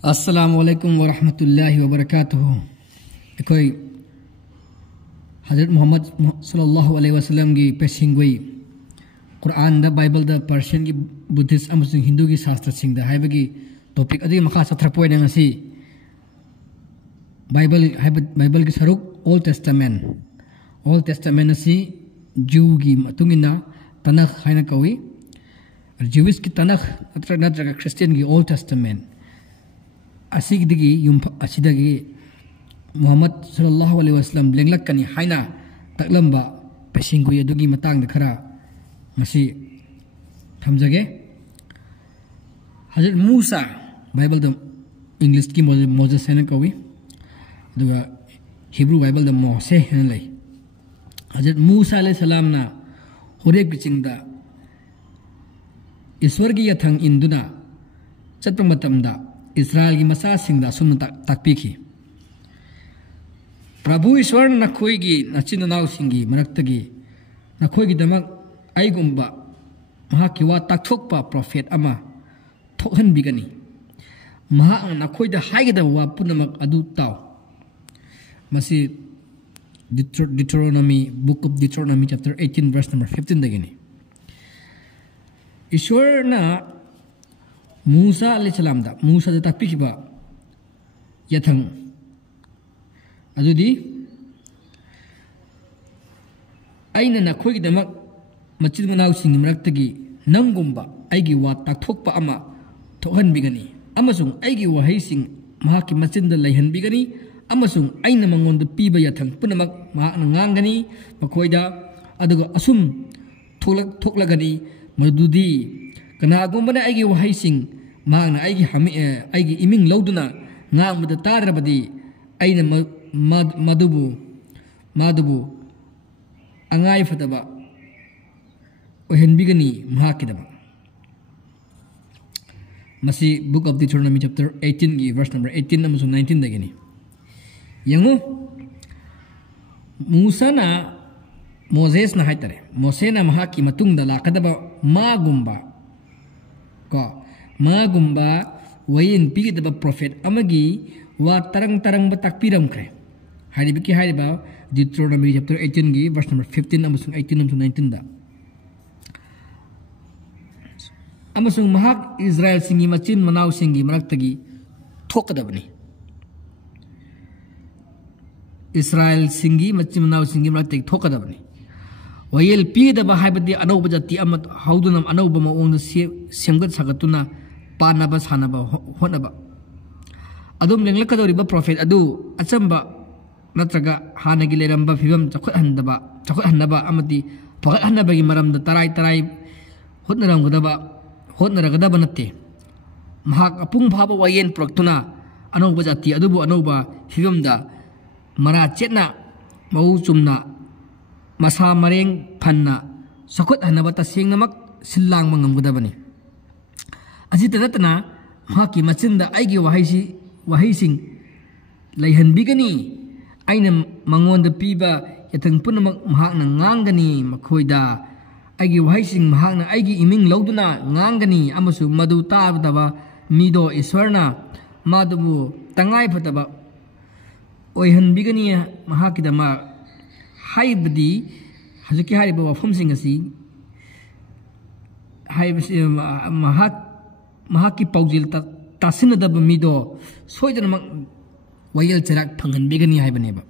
अस्सलामुअलैकुम वरहमतुल्लाहि वबरकातुहू। कोई हज़रत मोहम्मद सल्लल्लाहु अलैहि वसल्लम की पेशिंगुई कुरान द बाइबल द पर्शियन की बुद्धिस्ट अमसुंग हिंदू की शास्त्र सिंह द हाइब की टॉपिक अदी मखा सत्रपोय नंगसी बाइबल की सरुक ओल्ड टेस्टामेंट असी जू की मतुंगिना तनख हाइना कवी ज्यूइश की तनख नत्रगा क्रिश्चियन की ओल्ड टेस्टामेंट असिगदगी असिदगी मोहम्मद सल्लल्लाहु अलैहि वसल्लम लेंगलक्कनी हाइना तकलंबा पेशिंगुई अदुगी मतांग खरा मसी थमजगे। हज़रत मूसा बाइबल द इंग्लिश की मोजेस है कवी अदुगा हिब्रू बाइबल द मोसे है लई। हज़रत मूसा अलैहिस्सलाम ना होरेक बिचिंगदा ईश्वर की यथंग इंदुना चतुर मतमदा इस्राएल की मसा सिंगदा सुन ताकपीखी प्रभु ईश्वर नखोई की नचिन नाव सिंगी मरक्तगी नखोई की दमक आईगुम्बा महा की वा ताकथोकपा प्रोफेट अमा थोहन बिगनी महा नखोई द हाइगदा वा पुनमक अदु ताव मसी Deuteronomy book of Deuteronomy chapter 18 verse number 15 दगिनी ईश्वर ना मूसा अलैहिस्सलाम दा मूसा दा ताकपीखिबा यथंग अदुदी अइना नखोइगिदमक मचिद मनाउसिंग मरक्तगी नंगुम्बा अइगी वा ताकथोकपा अमा थोहनबिगनी अमसुंग अइगी वहैसिंग महाकी मचिंदा लैहनबिगनी अमसुंग अइना मंगोंदा पीबा यथंग पुनमक महाकना nganggani मखोइदा अदुगा assume थोकलगनी मदुदी कनागुम्बना अइगी वहैसिंग महाकना अइगी इमिंग लौदुना ngangbada tadrabadi aina madubu angai fataba ohenbigani mahakidaba masi book of Deuteronomy chapter 18 gi verse number 18 amasung 19 dagini yangu Musa na Moses na haitare Mose na mahaki matungda lakadaba magumba wayin pigidaba prophet amagi wa tarang batakpiram kre Haribiki Hariba, Deuteronomy chapter 18 gi verse number 15 amasung 18 amasung 19 da. Amasung mahak Israel singi machin manaw singi maraktagi thokadabani. Israel singi machin manaw singi maraktagi thokadabani. Wayel pidaba haibadi anawba jati amat haudunam anawba maong semgat sagatuna panaba sanaba honaba. Adum lenglakadoriba prophet adu achamba natraga hanagi leramba fibam chakhuthannaba amati paghanabagi maramda tarai hotnaragadaba natte mahak apung phaba wayen proktuna anawba jati adubu anawba fibamda mara chetna mau chumna masa mareng phanna sakhuthannaba tasengnamak sillang mangamgadabani asita natna mahaki machinda aigi wahaising laihanbigani aina mangonda piba yatang punamak mahakna nganggani makhoida aigi wahaising mahakna aigi iming lauduna nganggani amasu madu tabdaba mido iswarna madubu tangai phataba oihanbigani mahakidama haibdi hazuki hariba wafumsing asi haibsi mahaki paujil tasinadaba mido soidanamak wayel cherak phanganbigani haibaneba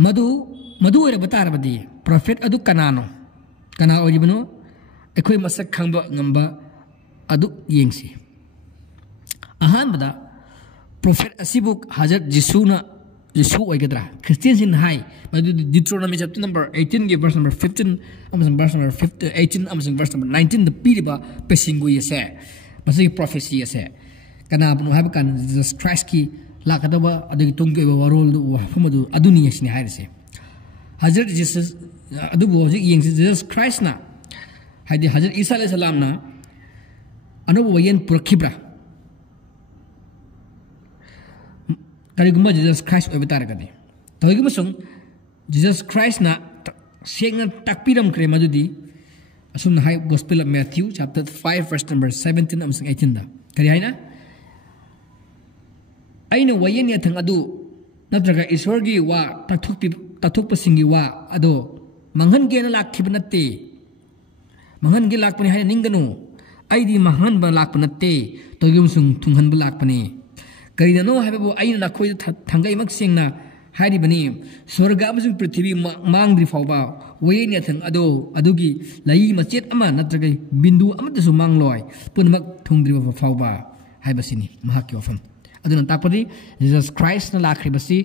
madu eraba tarabadi prophet adu kana oribano ekhoi masak khangba ngamba adu yengsi ahanbada prophet asibuk hazrat jisu oigadra christians in high madu Deuteronomy chapter number 18 gi verse number 15 amazing verse number 18 amazing verse number 19 the piriba pesingu yese masi prophecy yese kana bunu habakan Jesus Christ ki lakadaba adagi tongge warol wa famadu aduni yasni hairse Hazrat Jesus adubu hojik yengsi Jesus Christ na haidi Hazrat Isa alayhi salam na anubu wayen purakhibra karigumba Jesus Christ obetaragadi tawiguma song Jesus Christ na sengna takpiram kre madudi asum hai Gospel of Matthew chapter 5 verse number 17 amsang 18 da kari haina ꯑꯩꯅ ꯋꯥꯌꯦꯟ ꯌꯥꯊꯪ ꯑꯗꯨ ꯅꯠꯇ꯭ꯔꯒ ꯏꯁꯣꯔꯒꯤ ꯋꯥ ꯇꯥꯊꯣꯛꯄꯁꯤꯡꯒꯤ ꯋꯥ ꯑꯗꯣ ꯃꯥꯡꯍꯟꯒꯦꯅ ꯂꯥꯛꯈꯤꯕ ꯅꯠꯇꯦ ꯃꯥꯡꯍꯟꯒꯦ ꯂꯥꯛꯄꯅꯤ ꯍꯥꯏꯅ ꯅꯤꯡꯒꯅꯨ ꯑꯩꯗꯤ ꯃꯥꯡꯍꯟꯕ ꯂꯥꯛꯄ ꯅꯠꯇꯦ ꯇꯧꯒꯤꯃꯁꯨꯡ ꯊꯨꯡꯍꯟꯕ ꯂꯥꯛꯄꯅꯤ ꯀꯔꯤꯅꯅꯣ ꯍꯥꯏꯕꯕꯨ ꯑꯩꯅ ꯅꯈꯣꯏꯗ ꯊꯥꯡꯒꯩꯃꯛ ꯁꯦꯡꯅ ꯍꯥꯏꯔꯤꯕꯅꯤ ꯁ꯭ꯋꯔꯒ ꯑꯃꯁꯨꯡ ꯄ꯭ꯔꯤꯊꯤꯕꯤ ꯃꯥꯡꯗ꯭ꯔꯤ ꯐꯥꯎꯕ ꯋꯥꯌꯦꯟ ꯌꯥꯊꯪ ꯑꯗꯨꯒꯤ ꯂꯩ ꯃꯆꯦꯠ ꯑꯃ ꯅꯠꯇ꯭ꯔꯒ ꯕꯤꯟꯗꯨ ꯑꯃꯠꯇꯁꯨ ꯃꯥꯡꯂꯣꯏ ꯄꯨꯝꯅꯃꯛ ꯊꯨꯡꯗ꯭ꯔꯤꯕ ꯐꯥꯎꯕ ꯍꯥꯏꯕꯁꯤꯅꯤ ꯃꯍꯥꯛꯀꯤ ꯋꯥꯐꯝ ꯑꯗꯨꯅ ꯇꯥꯛꯄꯗꯤ ꯖꯤꯖꯁ ꯈ꯭ꯔꯥꯏꯁꯅ ꯂꯥꯛꯈ꯭ꯔꯤꯕꯁꯤ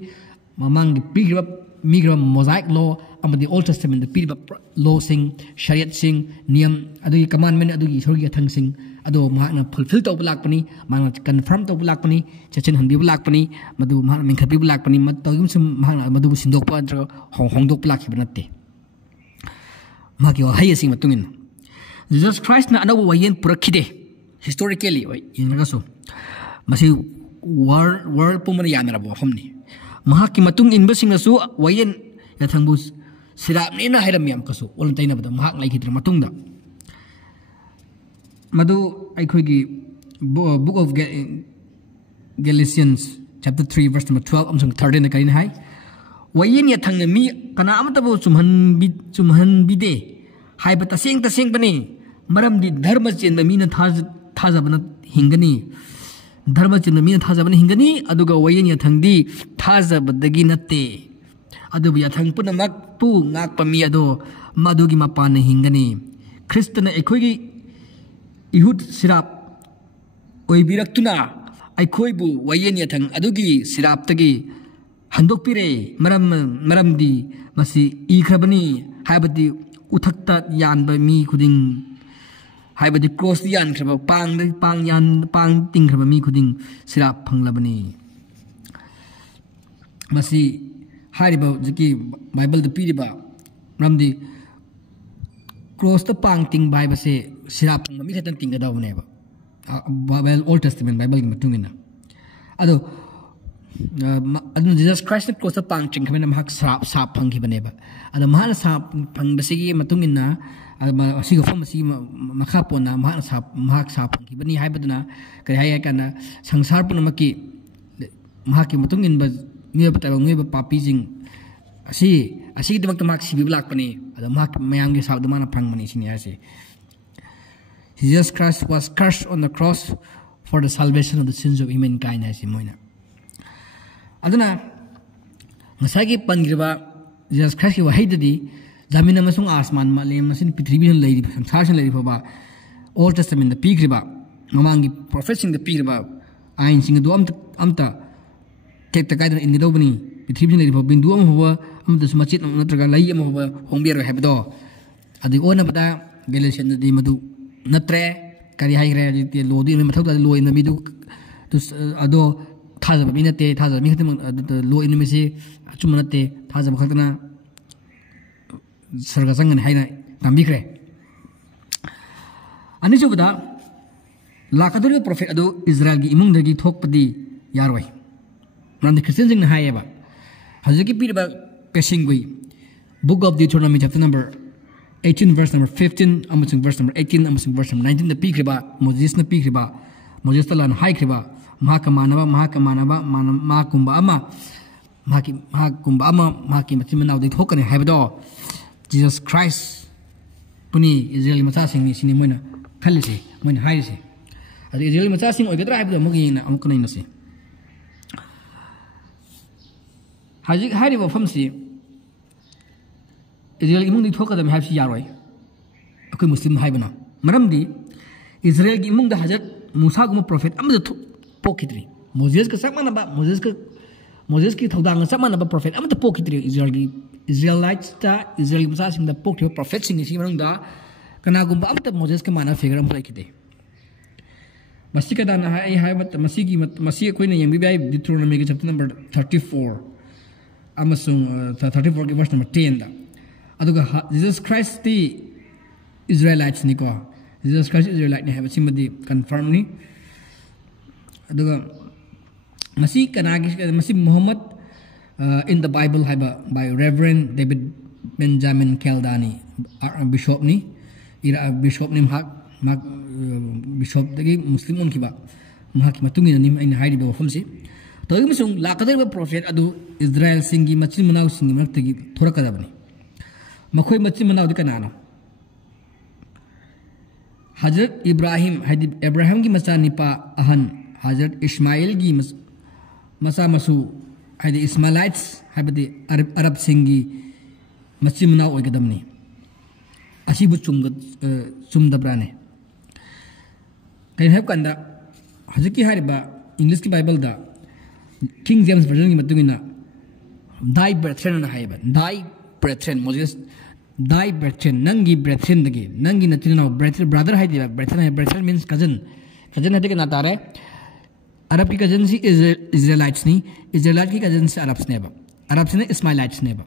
ꯃꯃꯥꯡꯒꯤ ꯄꯤꯈ꯭ꯔꯤꯕ ꯃꯣꯖꯥꯏꯛ ꯂꯣ ꯑꯃꯗꯤ ꯑꯣꯜ ꯇꯦꯁꯇꯃꯦꯟꯗ ꯄꯤꯔꯤꯕ ꯂꯣꯁꯤꯡ ꯁꯔꯤꯌꯠꯁꯤꯡ ꯅꯤꯌꯝ ꯑꯗꯨꯒꯤ ꯀꯃꯥꯟꯃꯦꯟ ꯑꯗꯨꯒꯤ ꯏꯁꯣꯔꯒꯤ ꯌꯥꯊꯪꯁꯤꯡ ꯑꯗꯣ ꯃꯍꯥꯛꯅ ꯐꯨꯜꯐꯤꯜ ꯇꯧꯕ ꯂꯥꯛꯄꯅꯤ ꯃꯍꯥꯛꯅ ꯀꯟꯐꯥꯔꯝ ꯇꯧꯕ ꯂꯥꯛꯄꯅꯤ ꯆꯦꯠꯁꯤꯟꯍꯟꯕꯤꯕ ꯂꯥꯛꯄꯅꯤ ꯃꯗꯨ ꯃꯍꯥꯛꯅ ꯃꯦꯟꯈꯠꯄꯤꯕ ꯂꯥꯛꯄꯅꯤ ꯇꯧꯒꯤꯃꯁꯨꯡ ꯃꯍꯥꯛꯅ ꯃꯗꯨꯕꯨ ꯁꯤꯟꯗꯣꯛꯄ ꯅꯠꯇ꯭ꯔꯒ ꯍꯣꯡꯗꯣꯛꯄ ꯂꯥꯛꯈꯤꯕ ꯅꯠꯇꯦ ꯃꯍꯥꯛꯀꯤ ꯋꯥꯍꯩ ꯑꯁꯤꯒꯤ ꯃꯇꯨꯡ ꯏꯟꯅ ꯖꯤꯖꯁ ꯈ꯭ꯔꯥꯏꯁꯅ ꯑꯅꯧꯕ ꯋꯥꯌꯦꯟ ꯄꯨꯔꯛꯈꯤꯗꯦ ꯍꯤꯁꯇꯣꯔꯤꯀꯦꯜꯂꯤ ꯌꯦꯡꯂꯒꯁꯨ ꯃꯁꯤ ꯋꯥꯔꯜ ꯄꯨꯝꯕꯅ ꯌꯥꯅꯔꯕ ꯋꯥꯐꯝꯅꯤ ꯃꯍꯥꯛꯀꯤ ꯃꯇꯨꯡ ꯏꯟꯕꯁꯤꯡꯅꯁꯨ ꯋꯥꯌꯦꯟ ꯌꯥꯊꯪꯕꯨ ꯁꯤꯔꯥꯞꯅꯦꯅ ꯍꯥꯏꯔꯝꯃꯤ ꯑꯃꯨꯛꯀꯁꯨ ꯑꯣꯟꯅ ꯇꯩꯅꯕꯗ ꯃꯍꯥꯛ ꯂꯩꯈꯤꯗ꯭ꯔ ꯃꯇꯨꯡꯗ ꯃꯗꯨ ꯑꯩꯈꯣꯏꯒꯤ book of Galatians chapter 3 verse number 12 ꯑꯃꯁꯨꯡ 13ꯗ ꯀꯔꯤꯅ ꯍꯥꯏ ꯋꯥꯌꯦꯟ ꯌꯥꯊꯪꯅ ꯃꯤ ꯀꯅꯥ ꯑꯃꯠꯇꯕꯨ ꯆꯨꯝꯍꯟꯕꯤꯗꯦ ꯍꯥꯏꯕ ꯇꯁꯦꯡꯕꯅꯤ ꯃꯔꯝꯗꯤ ꯙꯔꯃ ꯆꯦꯟꯕ ꯃꯤꯅ ꯊꯥꯖꯕꯅ ꯍꯤꯡꯒꯅꯤ ꯙꯔꯃ ꯆꯦꯟꯕ ꯃꯤꯅ ꯊꯥꯖꯕꯅ ꯍꯤꯡꯒꯅꯤ ꯑꯗꯨꯒ ꯋꯥꯌꯦꯟ ꯌꯥꯊꯪꯗꯤ ꯊꯥꯖꯕꯗꯒꯤ ꯅꯠꯇꯦ ꯑꯗꯨꯕꯨ ꯌꯥꯊꯪ ꯄꯨꯝꯅꯃꯛꯄꯨ ꯉꯥꯛꯄ ꯃꯤ ꯑꯗꯣ ꯃꯗꯨꯒꯤ ꯃꯄꯥꯟꯅ ꯍꯤꯡꯒꯅꯤ ꯈ꯭ꯔꯤꯁꯇꯅ ꯑꯩꯈꯣꯏꯒꯤ इहुद सिराप ओइबिरक्तुना अखोइबु वयेन यथंग अदुगी सिरापतगी हंदोकपिरे मरमदी मसी इख्रबनी हायबदी उथक्ता यानब मी खुदिंग हायबदी क्रॉस यानख्रब पांग तिंख्रब मी खुदिंग सिराप फंगलबनी मसी हारिबा जकी बाइबल द पीरिबा मरमदी क्रॉस द पांग तिंग बाइबसे सिराप मी खतन तिंगदावनेबा बाइबल ओल्ड टेस्टमेंट बाइबल की मतुंगिना अदो जीसस क्राइस्ट क्रॉस द पांग चिंग खमेना महक साप फंगिबनेबा अदो महना साप फंगबसिगी मतुंगिना असिगो फमसी मखा पोना महक साप फंगिबनी हाइबदना करै हाय kana संसार पुनमकी महकी मतुंगिनबा मियब ताबा मियब पापीजिंग असी दमक महक सिबि लाकपनी अदो महक मयांगे साउद माना फंगमनी सिनि हासे Jesus Christ was cursed on the cross for the salvation of the sins of humankind as moina aduna ngasagi pangriba Jesus Christ ki wahidadi zamina masung asman malem masin prithvi han leiri samsar san leiri baba Old Testament the pigriba mamangi professing the pigriba ain sing do amta tek ta kaidan in gedobani prithvi leiri baba bindu am hoba amta smachit natraga lai am hoba hongbiar habdo adi ona bada Galatians di madu नत्रे करी high रे लोदी में मथक लो इन मिदु अदो थाजब मी नते थाजब मी खतम लो इन में से चुम नते थाजब खतना सरग संगन हाइना तांबिख्रे अनि जुबदा लाकदुर प्रोफेट अदो इजराइल की इमुंग दगी थोकपदी यारवै नंद क्रिश्चियन जिंग हाइबा हजकी पीरबा पेसिंगui book of Deuteronomy chapter number 18 verse number 15 amasung verse number 18 amasung verse number 19 the pikriba Moses na pikriba Moses talan haikriba mahakumba ama mahaki matimanaw de thokane haibado Jesus Christ puni Israeli macha sing ni sini moina khalise moina haise adi Israeli macha sing oigadra haibado mogi na amukuna inase haji hariba famsi Israel imung di thokadam habsi yaroi akoi muslim haibana maramdi Israel gi imung da Hazrat Musa gum prophet amda pokitri Moses ka sakmana ba Moses ki thodang sakmana ba prophet amda pokitri Israelites ta Israel musa sing da pokitri prophet sing si marang da kana gum ba amta Moses ka mana figure am laikide masi ka dana hai haibat masi koi na yeng bi Deuteronomy ki chapter number 34 amasung 34 ki verse number 10 da aduga Jesus Christ the Israelites ni ko Jesus Christ Israelite ni have simadi confirm ni aduga masi kanagi masi Muhammad in the Bible haiba by Reverend David Benjamin Keldani bishop ni bishop dagi muslim on kiba mahaki matungi ni aina haidi ba famsi तोगी मसुंग लाकदरबा prophet अदु Israel सिंगी मचिन मनाव सिंगी मरक्तगी थोरकदबनी मखोय मचिन मनाव दि कनानो हजरत इब्राहिम हादि इब्राहिम की मचा Nipah अहन हजरत इस्माइल की मचा मसु हादि इस्माइलाइट्स हाबदि अरब सिंगी मचिन मनाव ओइगदमनी असिबु चुमदब्राने कई हेब कंदा हजरत की हारिबा इंग्लिश की बाइबल दा किंग जेम्स वर्जन की मतुगिना दाई ब्रेथ्रेन ना हाइबा दाई ब्रेथ्रेन मोजेस दाई ब्रेथ्रेन नंगी ब्रेथ्रेन दगी नंगी नतिनो ब्रेथ्रेन ब्रदर हाइदिबा ब्रेथ्रेन मींस कजन हदि ना तारे अरब की कजन सी इजराइलाइट्स नी इजराइलाइट की कजन से अरब्स ने इस्माइलाइट्स नेबा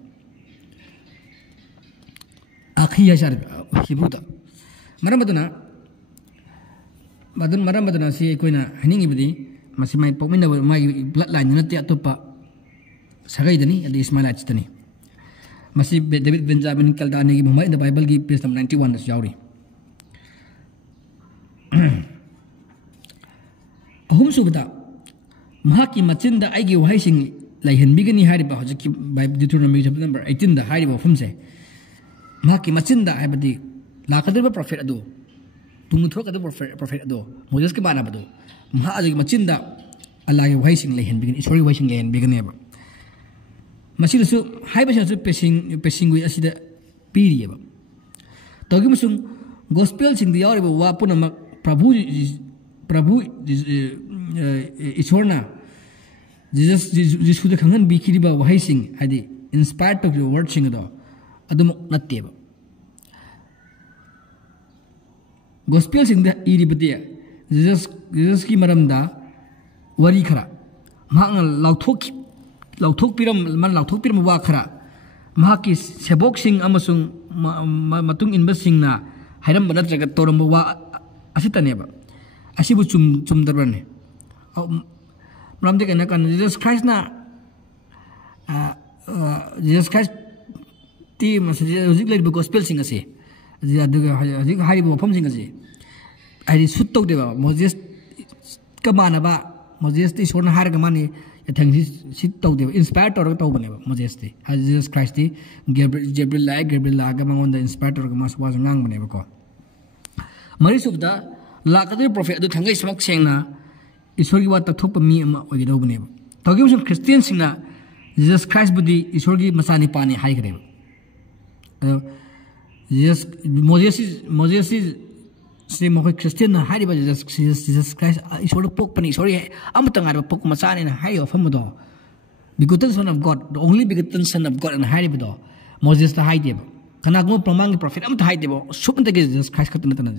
आखी यार हिब्रूदा मरम बदना सी कोइना हनिंगी बदी मसी माइ पोमिना माइ ब्लड लाइन नते अतोपा सगाइदनी अदि इस्माइलाइट्स तनी मसी डेविड बेंजामिन कल्दाने की मुंबई इन द बाइबल की पेज नंबर 91 दस यावरी अहुम सुबदा महाकी मचिंदा आइगी वहाइसिंग लाइहनबिगनी हारिबा हजकी बाइबल डिटरोनोमी चैप्टर नंबर 18 दा हारिबा फुमसे महाकी मचिंदा हाइबदी लाकदरबा प्रोफेट अदो तुंग थोरकदबा प्रोफेट अदो मोजेस के बानाबदो महा अदगी मचिंदा अल्लाह की वहाइसिंग लाइहनबिगनी ईश्वर की वहाइसिंग लाइहनबिगनीबा मसीदसु हाइबसु पेसिंग वी असिदा पीरियबा तोगी मसुंग गोस्पेल सिंग द यावरिबा वा पुनमक प्रभु ईश्वरना जिसु द खंगन बिखिरिबा वहाइसिंग हादि इंस्पायर्ड टू द वर्ड सिंग दो अदुम नत्तेबा गोस्पेल सिंग द इरिबदे जीसस की मरमदा वरी खरा महांग लाउथोकपिरम वा खरा महाकी सेबोकसिंग अमसुंग मतुंग इनबसिंगना हाइरम नत्रगा तोरम वा असितनेबा असिबु चुमदरबने मरमदे कना जीसस क्राइस्ट ना जीसस क्राइस्ट ती हजिक लेब गोस्पेल सिंग असे हजिक हारिबो फम सिंग असे आइदि सुट तौदेबा मोजेस का मानबा मोजेस ती सोरना हारगा माने यथंगि सि तौदेबा इंस्पायर तौरगा तौबनेबा मोजेस ती जीसस क्राइस्ट ती गेब्रिएल लागा मंगोंदा इंस्पायर तौरगा मास वाज ngangbनेबा को मरि सुबदा लाकदर प्रोफेट अदु थंगै समक सेंगना ईश्वर की बात तथोप मी अमा ओइगदौबनेबा तौगिम क्रिश्चियन सिंगना जीसस क्राइस्ट बुदी ईश्वर की मसानी पानी हाइगरेबा जीसस मोजेस से मखोय क्रिश्चियन ना हारिबा जीसस क्राइस्ट ईश्वर पोकपनी ईश्वर अमतंगार पोक मचाने ना हाइयो फमदो begotten son of God the only begotten son of God ना हारिबदो मोजेस ता हाइदेबा कनागो प्रमांग प्रोफेट अमत हाइदेबो सुपनतगे जीसस क्राइस्ट खतनतना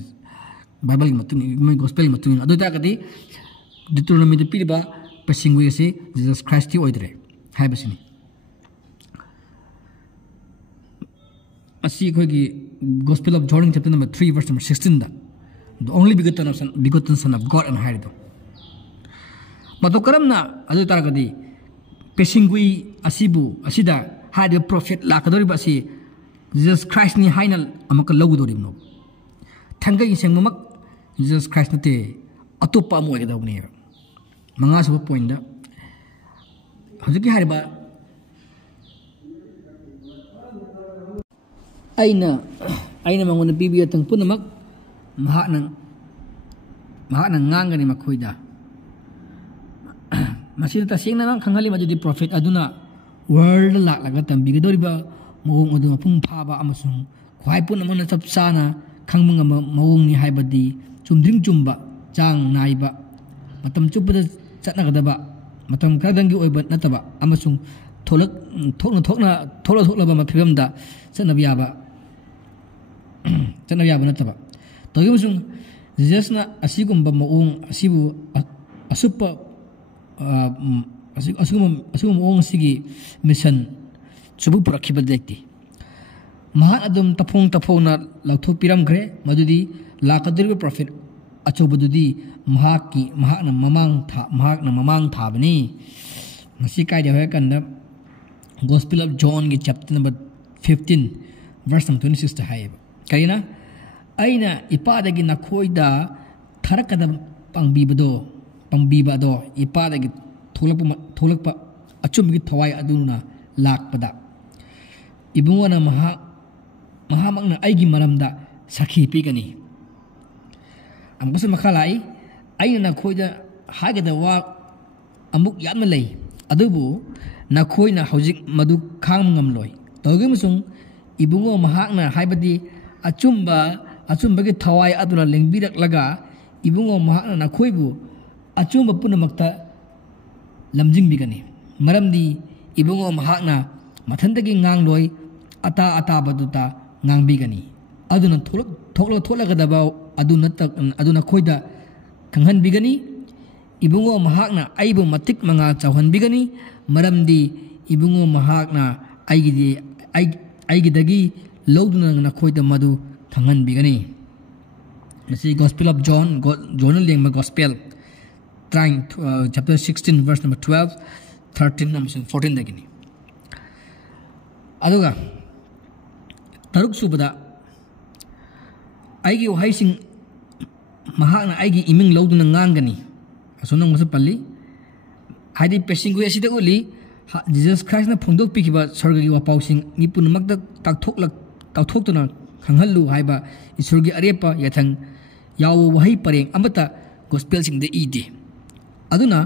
बाइबल की मतुंग मै गोस्पेल की मतुंग अदु ताकदी डिटरोनोमी द पिरिबा पसिंगवे से जीसस क्राइस्ट ती ओइदरे हाइबसिनी असी खोगी gospel of John chapter number 3 verse number 16 दा the only begotten son of God and harido mato karamna adu taragadi pesingui asibu asida hadi prophet lakadori basi Jesus Christ ni hainal amaka logudori no thangai sengmamak Jesus Christ nate atopa mo ga dawni manga su point da hajiki hariba aina mangona bibiya tang punamak mahaknang ngangani makhoida masida tasing nang khangali majudi prophet aduna world laga tambigidoriba mawong adu mapung phaba amasung khwai pun amana chapsana khangmung mawong ni haibadi chumdring chumba chang naiba matam chupda chatnagadaba matam kadangi oiba nataba amasung thokna maphigamda chanabiyaba nataba तोगिमसुंग जीससना असिगुंबा मओंग असिबु असुप्पा असुगुम मओंग सिगी mission चुबु पुरखिबा देखति महा अदम तफोंगना लौथोपिरमग्रे मदुदी लाकदरिबा प्रोफेट अचोबदुदी महाकना ममांग थाबनी मसी कायदे होय कंदा गोस्पेल ऑफ जॉन की चैप्टर नंबर 15 वर्स नंबर 26 ता हायबा करिना अइना इपादगी नखोइदा थरकदा पंगबीबदो इपादगी थोलप अचुम की थवाई अदुना लाकपदा इबुंगोना महामकना आइगी मरमदा सखी पीगनी अमगसु मखालाई आइना नखोइदा हागदा वा अमुक यामना लई अदुबु नखोइना हौजिक मदु खांग ngamloi तौगे मसुंग इबुंगो महाकना हाइबदी अचुम्बगी थवाई अदुना लेंबिरकलगा इबुंगो महाकना नखोइबु अचुम्ब पुनमक्ता लमजिंगबिगनी मरमदी इबुंगो महाकना मथंदगी ngangloi अता बदुता ngangbigani aduna थोलगदबा aduna खोइदा खंगहनबिगनी इबुंगो महाकना आइबु मतिक मंगा चावहनबिगनी मरमदी इबुंगो महाकना आइगिदगी लौदुना नखोइदा मदु खंगहनबिगनी मसी Gospel of John लेंगबा Gospel chapter 16 verse number 12 13 number 14 दगिनी अदुगा तरुक सुबदा आइगी वहाइसिंग महाकना आइगी इमिंग लौदुना nganggani असोनंग मस पल्ली हाइदि पेसिंगु एसिदा उली जीसस क्राइस्ट ना फोंदोक पिखिबा स्वर्गगी वापाउसिंग निपुनमक ताथोक्तुना खंगहल्लु हाइबा ईश्वरगी अरेपा यथंग याव वहाई परेंग अमता गोस्पेल सिंग दे इदे अदुना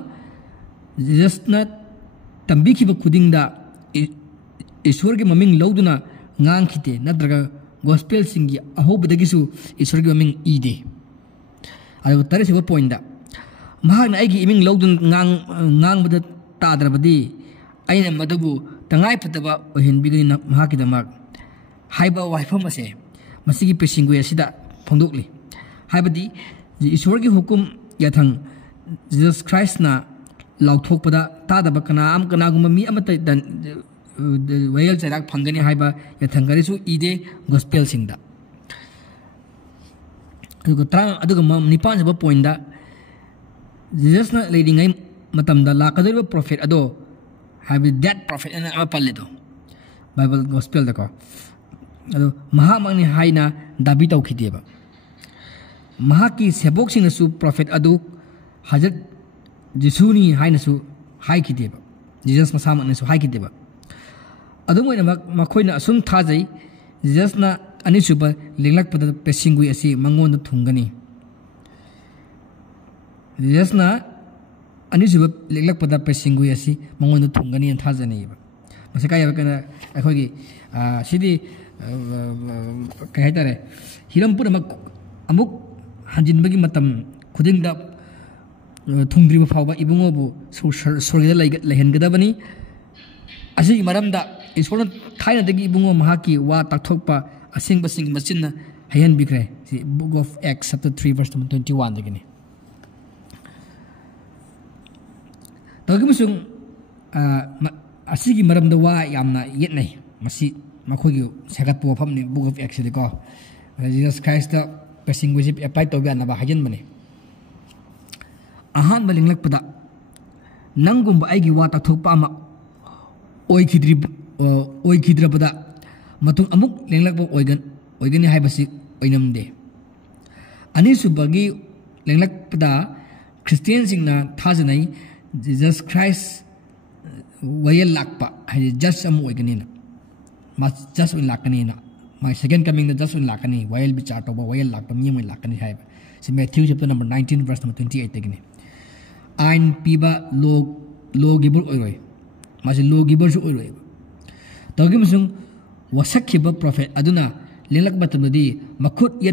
जीसस ना तंबिखिबा खुदिंगदा ईश्वरगी ममिंग लौदुना ngankhite nadraga gospel singi ahobadagisu ईश्वरगी ममिंग इदे अदु तरेसिबा पॉइंट दा महाकना आइगी इमिंग लौदुन ngangbada ताद्रबदी आइना मदबु तंगाई फतबा ओहिनबिगनी महाकिदमक हाइबा वाइफम असे मसिगी पेसिंगु एसिदा फोंदोकली हाइबदी ईश्वरगी हुकुम याथंग जीसस क्राइस्ट ना लाउथोकपदा तादबा कनागुम मी अमत वयल चराक फंगनी हाइबा याथंगरिसु इदे गोस्पेल सिंगदा अदुगा निपान जब पॉइंट दा जीसस ना लेदिंगै मतमदा लाकदरिबा प्रॉफिट अदो हाइबदी दैट प्रॉफिट एना अमा पल्लेदो बाइबल गोस्पेल दको अदो महामंगनी हाइना दाबी तौखिदेबा महाकी सेबोकसिंगसु प्रॉफिट अदु हजरत जिसुनी हाइनसु हाइखिदेबा जीसस मसामनसु हाइखिदेबा अदुमोइना मखोइना असुम थाजै जीसस ना अनिसुबा लेंगलकपदा पेसिंगु असि मंगोन थुंगनी जीसस ना अनिसुबा लेंगलकपदा पेसिंगु असि मंगोन थुंगनी थाजनेबा मसकाय बकना अखोगी सिदी कहतारे हिरमपुर अमुक हंजिनबगी मतम खुदिंगदा थुंग्रिबा फावबा इबुंगोबु स्वर्गदा लैहनगदबनी असि मरमदा ईश्वर थाइनदगी इबुंगो महाकी वा ताथोकपा असिंगबसिंग मचिन हैहनबिग्रे book of Acts chapter 3 verse 21 दगिनी तगमसुंग असिगी मरमदा वा यामना येतनै मसी मखोगी सेगत वफमनि बुक ऑफ एक्ट्स देखो जीसस क्राइस्ट पेसिंग विजिप अप्लाई तोबा नबा हाजनबने अहान बलिंगलकपदा नंगुम आइगी वा ताथोकपा अमा ओइखिद्रबदा मतुंग अमुक लेंगलकपा ओइगनी हाइबसि ओइनमदे अनिसुबगी लेंगलकपदा क्रिश्चियन सिंगना थाजनै जीसस क्राइस्ट वयल लाकपा हाइ जस्ट अमु ओइगनीना मा जस्ट उन लाकनीना माय सेकंड कमिंग द जस्ट उन लाकनी वयल बिचार तोबा वयल लाकपा मियम लाकनी हाइबा सि Matthew chapter number 19 verse number 28 तगिनी आइन पीबा लो गिबर ओइरोय मासे लो गिबर सु ओइरोय तगिमसुंग वसखिबा प्रॉफिट अदुना लेलक बतमदी मखुत ये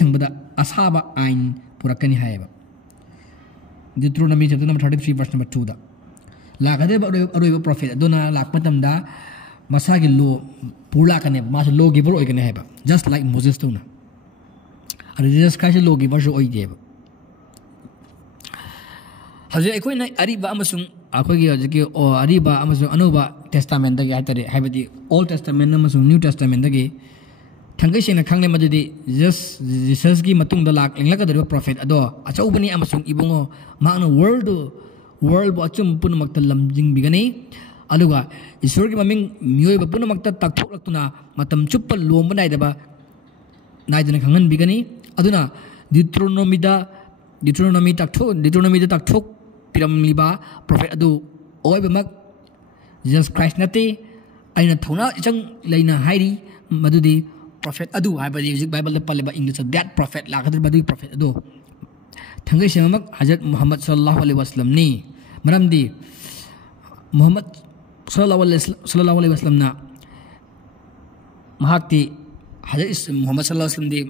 थंगबदा असाबा आइन पुरकनी हाइबा Deuteronomy chapter number 33 verse number 2 da लाकदे अरोइबा प्रॉफिट अदुना लाकपतमदा मसागी लो पुरला कने मास लो गिबर ओइगने हाइबा जस्ट लाइक मोसेस तुना अरे जीसस क्राइस्ट लो गिबर सु ओइदेबा हजे अखोइना अरिबा अमसुंग अखोगी हजकी अरिबा अमसुंग अनोबा टेस्टामेंट दगे हाइतरे हाइबदी ओल्ड टेस्टामेंट अमसुंग न्यू टेस्टामेंट दगे थंगै सेना खंगले मददी जीसस की मतुंग द लाक लेंगलकदरिबा प्रॉफिट अदो अचौबनी अमसुंग इबुंगो मांगना वर्ल्ड अचुम पुनमक्ता लमजिंग बिगनी अदुगा ईश्वर की ममिंग मियोइबा पुनमक्ता ताथोकलक्तुना मतम चुप्पा लोंबा नाइदना खंगन बिगनी अदुना डिट्रोनोमी ताथोक पिरमलिबा प्रोफेट अदु ओइबमक जीसस क्राइस्ट नते अइना थौना इचंग लेना हाइरी मदुदी प्रोफेट अदु हाइबदि हुजिक बाइबल पल्लेबा इंग्लिश दैट प्रोफेट लागदर बदु प्रोफेट अदु थंगै सेमक हजरत मुहम्मद सल्लल्लाहु अलैहि वसल्लम नि मरमदी मुहम्मद सल्लल्लाहु अलैहि वसल्लम ना महाक्ति हजरत मुहम्मद सल्लल्लाहु अलैहि वसल्लम दी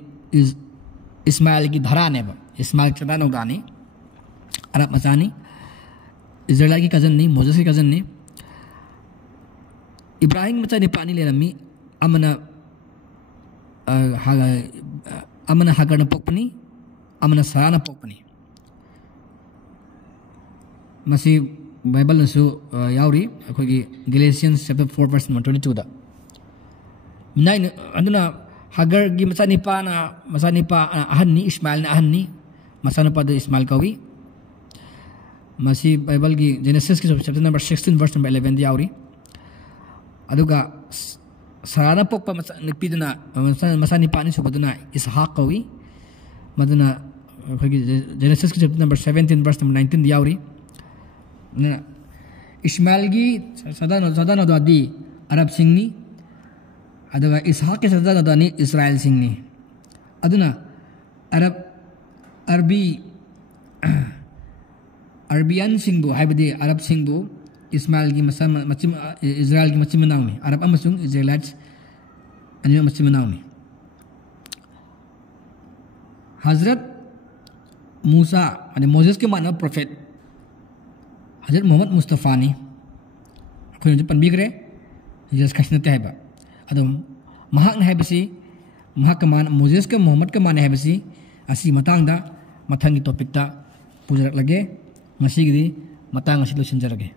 इस्माइल की धरा ने इस्माइल चंदा नौदानी अरब मचानी इजराइल की कजन नहीं मोजेस की कजन नहीं इब्राहिम मचा ने पानी ले रमी अमना हगर न पोकपनी अमना सरा न पोकपनी मसी बाइबल नसु यावरी अखोगी गैलेशियंस चैप्टर 4 वर्स 22 दा नाइन अंदुना हगर की मचानिपा अहन्नी इस्माइल ना अहन्नी मचानिपा द इस्माइल कवी मसी बाइबल की जेनेसिस की चैप्टर नंबर 16 वर्स नंबर 11 यावरी अदुगा सराना पोकपा निपिदुना मचानिपा नि सुबदुना इसहाक कवी मदुना अखोगी जेनेसिस की चैप्टर नंबर 17 वर्स नंबर 19 यावरी इस्माइल की सदा नदी अरब सिंगनी अदुगा इसहाक के सदा नदी इस्राएल सिंगनी अदुना अरबियन सिंबु हाइबदि अरब सिंबु इस्माइल की इस्राएल की मचिम मनाउनी अरब अमसुंग इजराइलाइट्स अनि मचिम मनाउनी हजरत मूसा अनि मोसेस के मानव प्रोफेट हजरत मोहम्मद मुस्तफा ने अखोय पनबिग्रे जीसस क्राइस्ट नते हाइबा अदम महाक हाइबसी महाक मान मोसेस के मोहम्मद के मान हाइबसी असी मतांगदा मथंगी टॉपिक ता पुजरक लगे मसीगिदी मतांग असी लोचनजरगे।